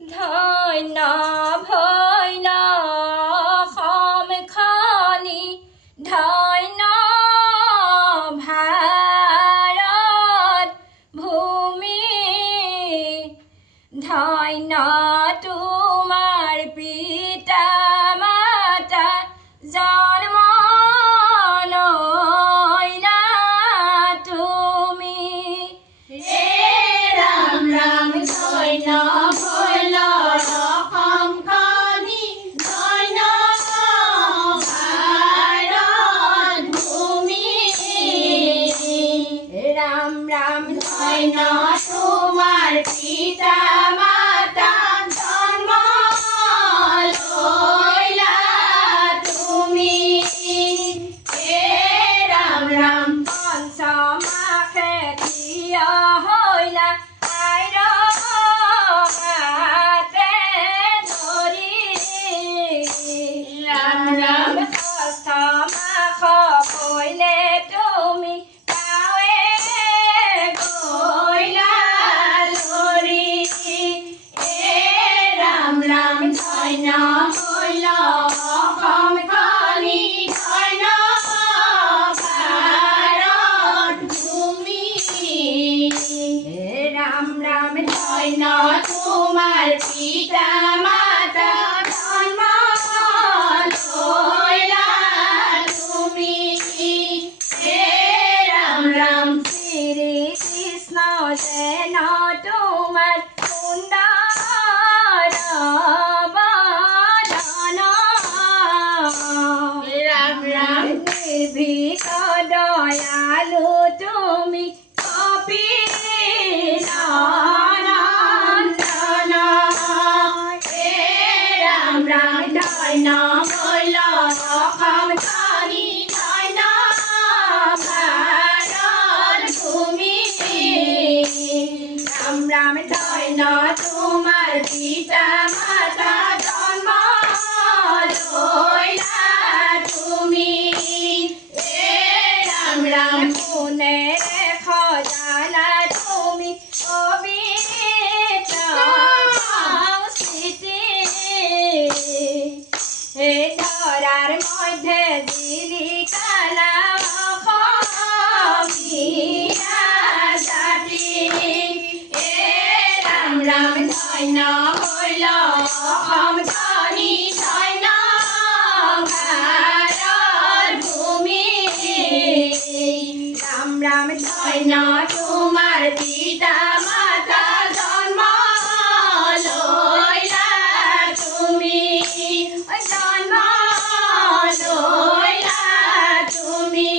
ধন্য ভৈল অসমখনি ধন্য ভাৰত ভূমি ধন্য তোমাৰ পিতা মাতা জন্ম লইলা তুমি হে ৰাম ৰাম ধন্য ভৈল অসমখনি ধন্য ভাৰত ভূমি ৰাম ৰাম ধন্য তোমাৰ পিতা মাতা জন্ম লইলা তুমি হে ৰাম ৰাম পঞ্চমাখে থিয় হৈলা আইৰ হাতে ধৰি ৰাম ৰাম ষষ্ঠ মাখ পৰিলে তুমি গাঁৱে গৈলা লৰি হে ৰাম ৰাম ধন্য ভৈল অসমখনি ধন্য ভাৰত ভূমি হে ৰাম ৰাম ধন্য তোমাৰ পিতা মাতা জন্ম লইলা তুমি হে ৰাম ৰাম শ্ৰী কৃষ্ণ যেন তোমাৰ সুন্দৰ বদন ৰাম ৰাম নিৰ্ভীক দয়ালু তুমি কপিল নন্দন হে ৰাম ৰাম ধন্য ভৈল অসমখনি ধন্য ভাৰত ভূমি ৰাম ৰাম ধন্য তোমাৰ পিতা মাতা জন্ম লইলা তুমি হে ৰাম ৰাম কোনেৰে সজালা তুমি পবিত্ৰ সংস্কৃতি হে ধৰাৰ মধ্যে জিলিকালা অসমীয়া জাতি হে ৰাম ৰাম ধন্য ভৈল অসমখনি ধন্য ভাৰত ভূমি ৰাম ৰাম ধন্য তোমাৰ পিতা মাতা জন্ম লইলা তুমি জন্ম লইলা তুমি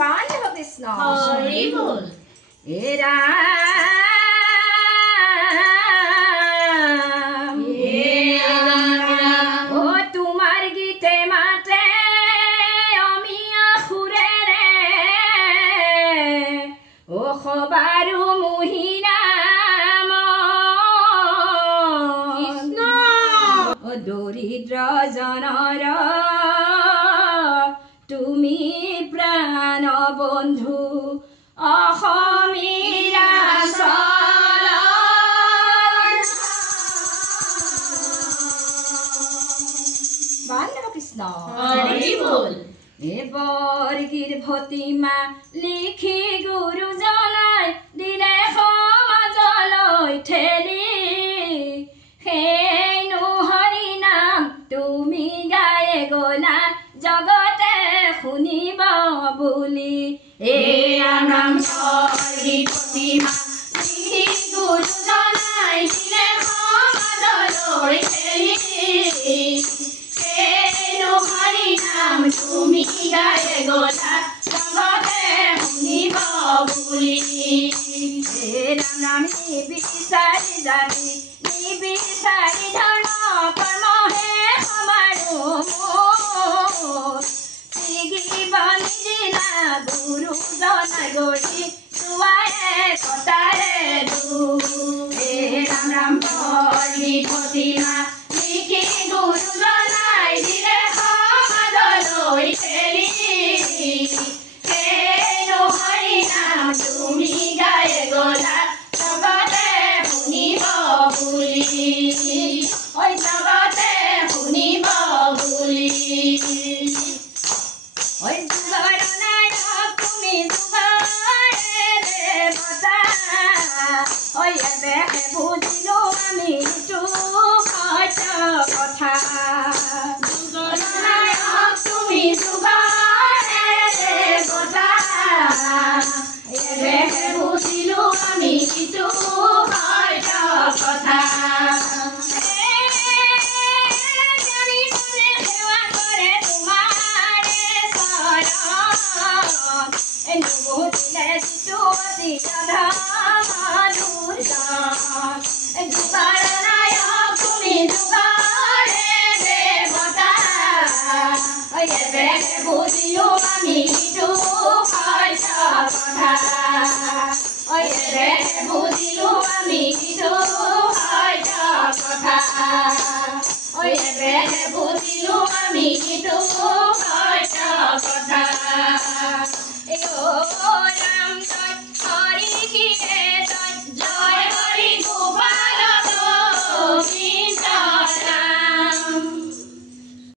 বান্ধৱ কৃষ্ণ হৰি বল হে ৰাম হে ৰাম ও তোমাৰ গীতে মাতে অমিয়া সুৰেৰে ও সবাৰু মোহিনা কৃষ্ণ ও দৰিদ্ৰ জনৰ তুমি প্ৰাণ বন্ধু অসমীয়া বান্ধৱ কৃষ্ণ হৰি বল হে বৰ্গীৰ ভতিমা লিখি গুৰুজনাই দিলে সমাজলৈ ঠেলি হেনো হৰি নাম তুমি গায়ে গলা জগতে শুনিব বুলি হে ৰাম ৰাম বৰ্গীৰ ভতিমা লিখি গুৰুজনাই দিলে সমাজলৈ ঠেলি হেনো হৰি নাম তুমি গায়ে গলা জগতে শুনিব বুলি হে ৰাম ৰাম নিবিচাৰি যাবি নিবিচাৰি ধৰ্ম কৰ্ম হে সমাৰো মোৰ জীৱন দিলা গুৰুজনাই গৰি চোৱায়ে কটাৰে হে ৰাম ৰাম বৰ্গীৰ ভতিমা লিখি গুৰুজনাই দিলে সমাজলৈ ঠেলি হেনো হৰি নাম তুমি গায়ে গলা জগতে শুনিব বুলি ঐ জগতে শুনিব বুলি ঐ যুগৰ নায়ক তুমি যুগৰে দেৱতা ঐ এবেহে বুজিলো আমি ইটো সত্য কথা যুগৰ নায়ক তুমি যুগৰে দেৱতা এবেহে বুজিলো আমি ইটো সত্য কথা বুজিলো আমি ইটো সত্য কথা বুজিলো আমি ইটো সত্য কথা বুজিলো